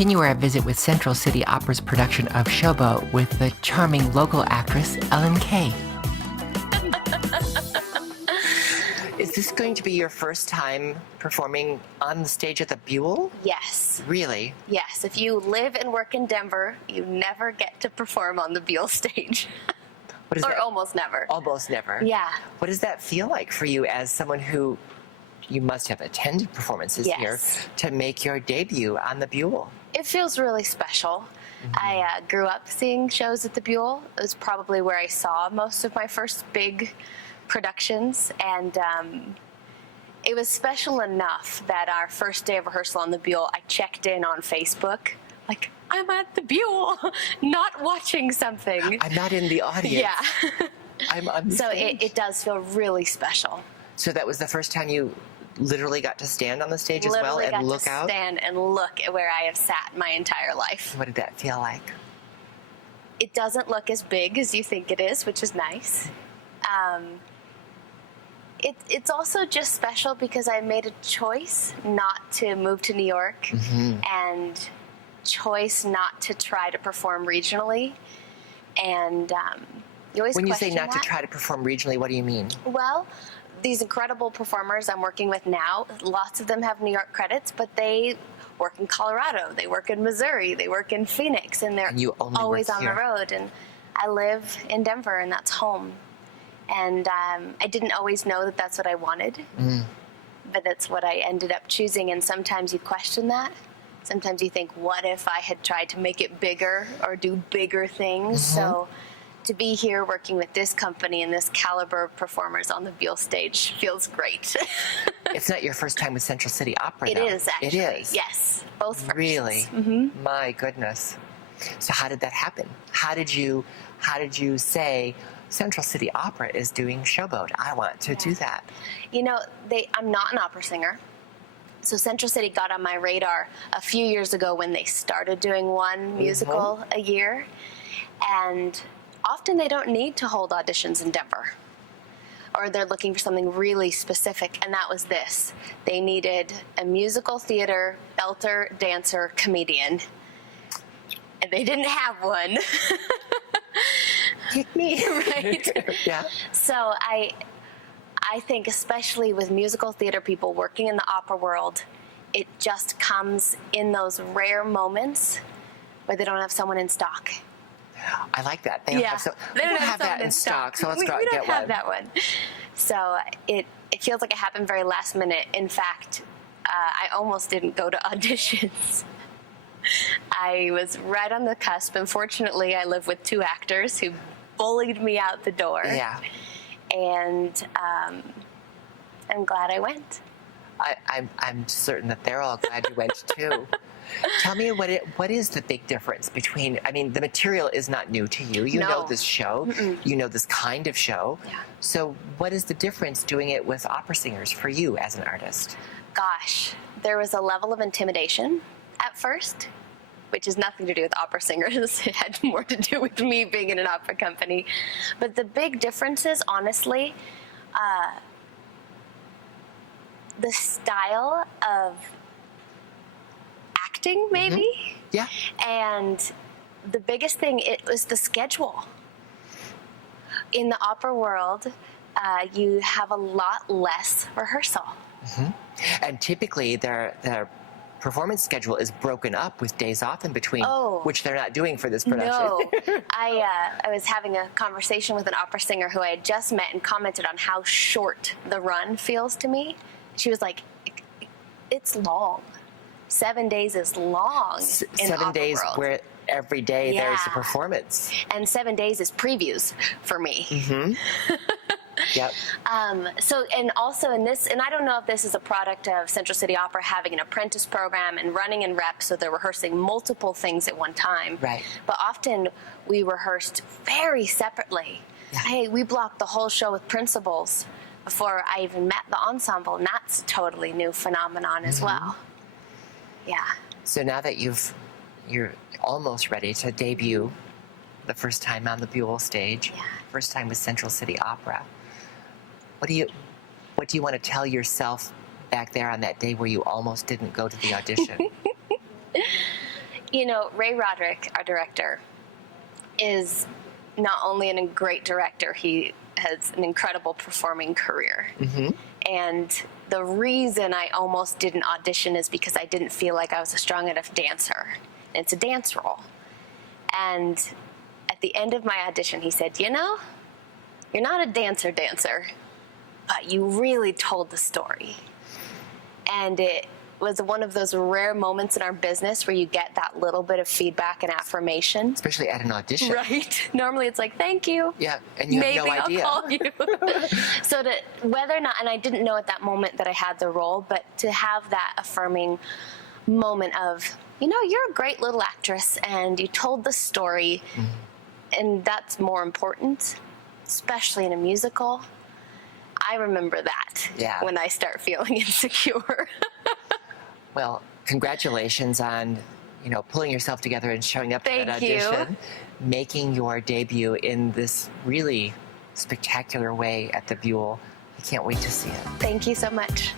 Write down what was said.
continue our visit with Central City Opera's production of Showboat with the charming local actress Ellen Kaye. Is this going to be your first time performing on the stage at the Buell? Yes. Really? Yes. If you live and work in Denver, you never get to perform on the Buell stage. What is or that? Almost never. Almost never? Yeah. What does that feel like for you as someone who, you must have attended performances Yes. here, to make your debut on the Buell? It feels really special. I grew up seeing shows at the Buell. It was probably where I saw most of my first big productions, and it was special enough that our first day of rehearsal on the Buell, I checked in on Facebook, like, I'm at the Buell, not watching something. I'm not in the audience. Yeah. I'm on the So stage. it does feel really special. So that was the first time you literally got to stand on the stage as well and look out? Stand and look at where I have sat my entire life. What did that feel like? It doesn't look as big as you think it is, which is nice. It's also just special because I made a choice not to move to New York and choice not to try to perform regionally. And you always When you say question not that. to try to perform regionally, what do you mean? Well, these incredible performers I'm working with now, lots of them have New York credits, but they work in Colorado, they work in Missouri, they work in Phoenix, and they're And you only always work on here. the road. And I live in Denver, and that's home. And I didn't always know that that's what I wanted, but that's what I ended up choosing. And sometimes you question that. Sometimes you think, what if I had tried to make it bigger or do bigger things? So to be here working with this company and this caliber of performers on the Buell stage feels great. It's not your first time with Central City Opera, It though. is, actually. It is? Yes, both firsts. Really? My goodness. So how did that happen? How did you say, Central City Opera is doing Showboat? I want to do that. You know, I'm not an opera singer. So Central City got on my radar a few years ago when they started doing one musical a year. And often they don't need to hold auditions in Denver. Or they're looking for something really specific, and that was this. They needed a musical theater, belter, dancer, comedian. And they didn't have one. Pick me. Right? Yeah. So I think especially with musical theater people working in the opera world, it just comes in those rare moments where they don't have someone in stock. I like that. They don't have, we don't have that in stock, so let's go out and get one. We don't have that one. So it feels like it happened very last minute. In fact, I almost didn't go to auditions. I was right on the cusp. Unfortunately, I live with two actors who bullied me out the door. Yeah. And I'm glad I went. I'm certain that they're all glad you went too. Tell me what is the big difference between, I mean, the material is not new to you. You know this show. You know this kind of show. Yeah. So what is the difference doing it with opera singers for you as an artist? Gosh, there was a level of intimidation at first, which has nothing to do with opera singers. It had more to do with me being in an opera company. But the big difference is, honestly, the style of acting, maybe. Yeah. And the biggest thing, it was the schedule. In the opera world, you have a lot less rehearsal. And typically their performance schedule is broken up with days off in between, which they're not doing for this production. No. I was having a conversation with an opera singer who I had just met and commented on how short the run feels to me. She was like, it's long. 7 days is long in 7 opera days world. where every day there's a performance. And 7 days is previews for me. Yep. So, and also in this, and I don't know if this is a product of Central City Opera having an apprentice program and running in reps, so they're rehearsing multiple things at one time. Right. But often we rehearsed very separately. Yeah. Hey, we blocked the whole show with principals before I even met the ensemble, and that's a totally new phenomenon as well. Yeah. So now that you're almost ready to debut the first time on the Buell stage, first time with Central City Opera, what do you want to tell yourself back there on that day where you almost didn't go to the audition? You know, Ray Roderick, our director, is not only a great director, he has an incredible performing career. Mm-hmm. And the reason I almost didn't audition is because I didn't feel like I was a strong enough dancer. And it's a dance role. And at the end of my audition, he said, you know, you're not a dancer, but you really told the story. And it was one of those rare moments in our business where you get that little bit of feedback and affirmation. Especially at an audition. Right. Normally it's like, thank you. Yeah, and you have no idea. Maybe I'll call you. So whether or not, and I didn't know at that moment that I had the role, but to have that affirming moment of, you know, you're a great little actress and you told the story, and that's more important, especially in a musical. I remember that when I start feeling insecure. Well, congratulations on, you know, pulling yourself together and showing up at that audition, making your debut in this really spectacular way at the Buell. I can't wait to see it. Thank you so much.